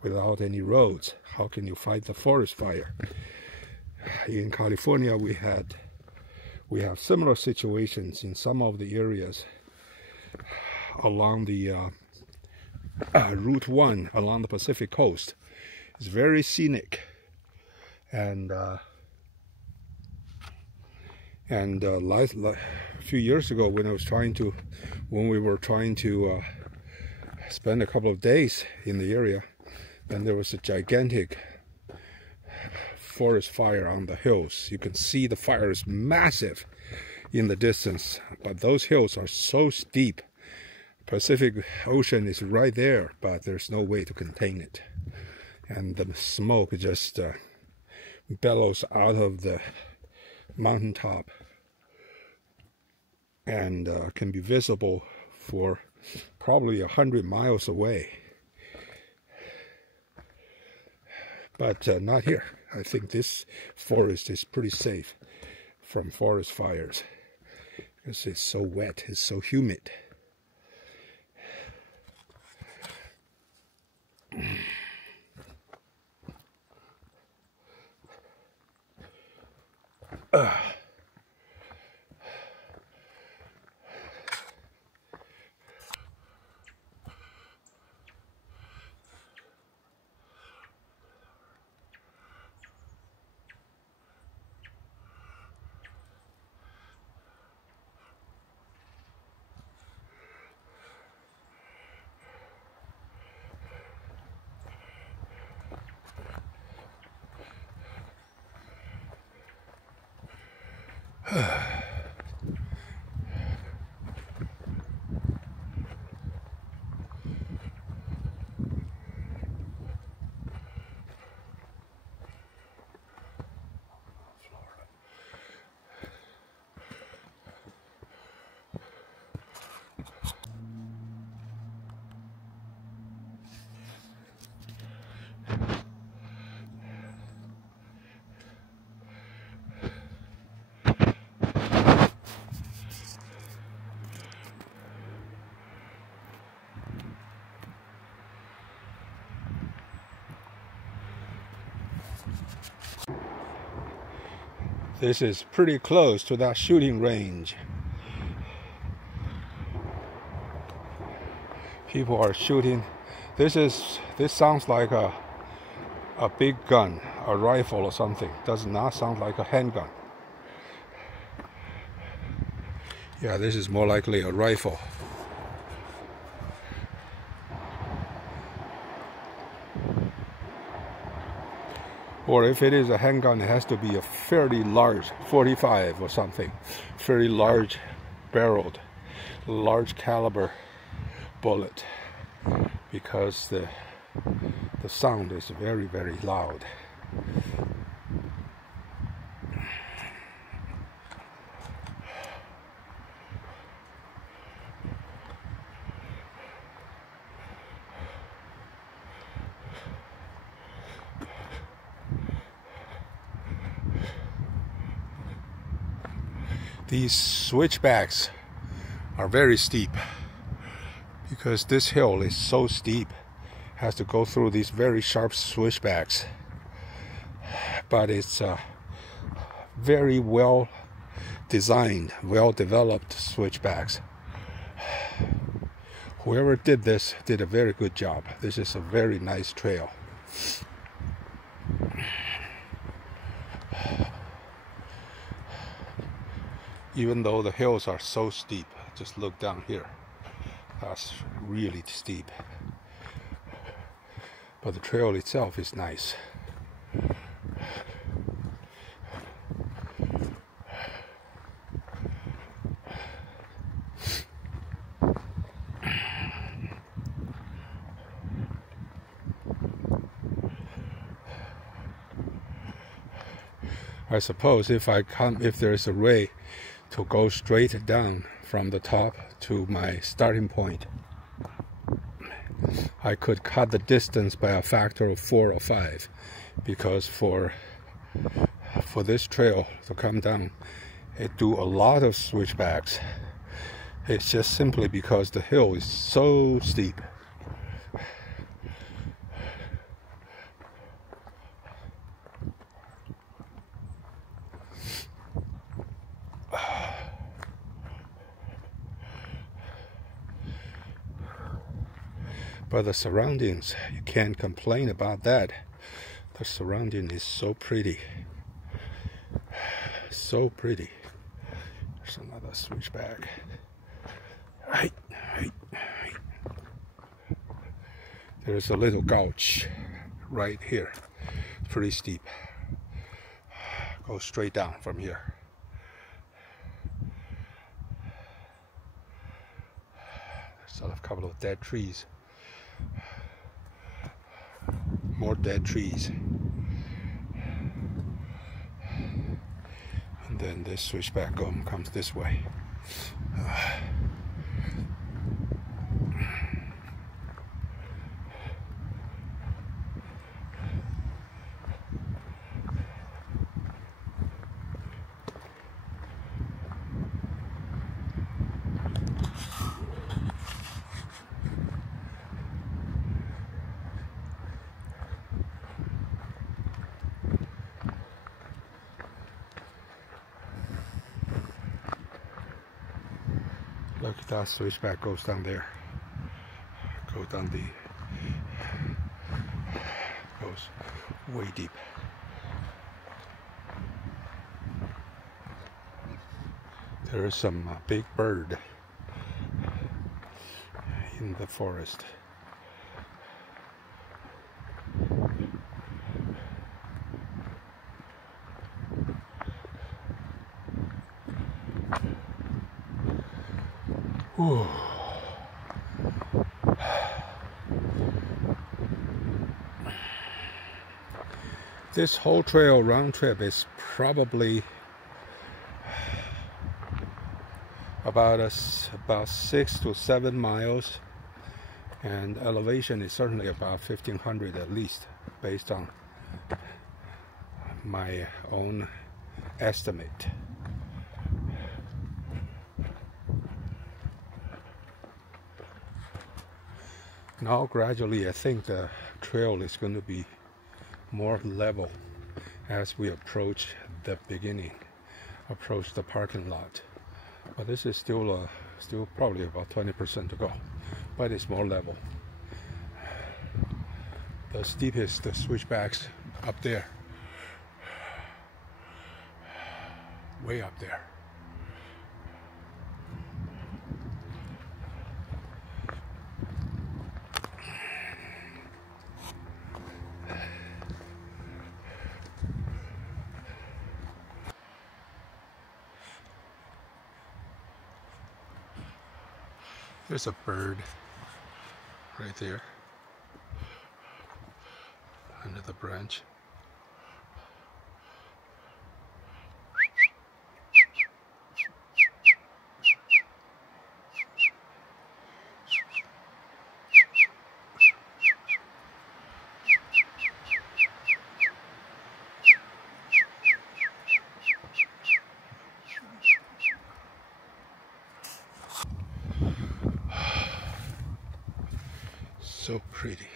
Without any roads, how can you fight the forest fire? In California, we have similar situations in some of the areas along the Route 1 along the Pacific coast. It's very scenic, and a few years ago when we were trying to spend a couple of days in the area, then there was a gigantic forest fire on the hills. You can see the fire is massive in the distance, but those hills are so steep. Pacific Ocean is right there, but there's no way to contain it, and the smoke just bellows out of the mountaintop and can be visible for probably 100 miles away. But not here. I think this forest is pretty safe from forest fires because it's so wet, it's so humid. This is pretty close to that shooting range. People are shooting. This sounds like a big gun, a rifle or something. Does not sound like a handgun. Yeah, this is more likely a rifle. Or if it is a handgun, it has to be a fairly large 45 or something, fairly large barreled, large caliber bullet, because the sound is very, very loud. These switchbacks are very steep because this hill is so steep, has to go through these very sharp switchbacks, but it's very well designed, well developed switchbacks. Whoever did this did a very good job. This is a very nice trail. Even though the hills are so steep, just look down here. That's really steep. But the trail itself is nice. I suppose if there's a way to go straight down from the top to my starting point, I could cut the distance by a factor of 4 or 5, because for this trail to come down, it do a lot of switchbacks, It's just simply because the hill is so steep. But the surroundings, you can't complain about that. The surrounding is so pretty. So pretty. There's another switchback. Right. There's a little gouge right here. Pretty steep. Go straight down from here. There's a couple of dead trees. More dead trees. And then this switchback comes this way. Look, that switchback goes down there. Goes way deep. There is some big bird in the forest. Whew. This whole trail round trip is probably about 6 to 7 miles, and elevation is certainly about 1,500 at least, based on my own estimate. Now gradually I think the trail is going to be more level as we approach the beginning, approach the parking lot. But this is still probably about 20% to go, but it's more level. The steepest switchbacks up there, way up there. There's a bird right there under the branch. So pretty.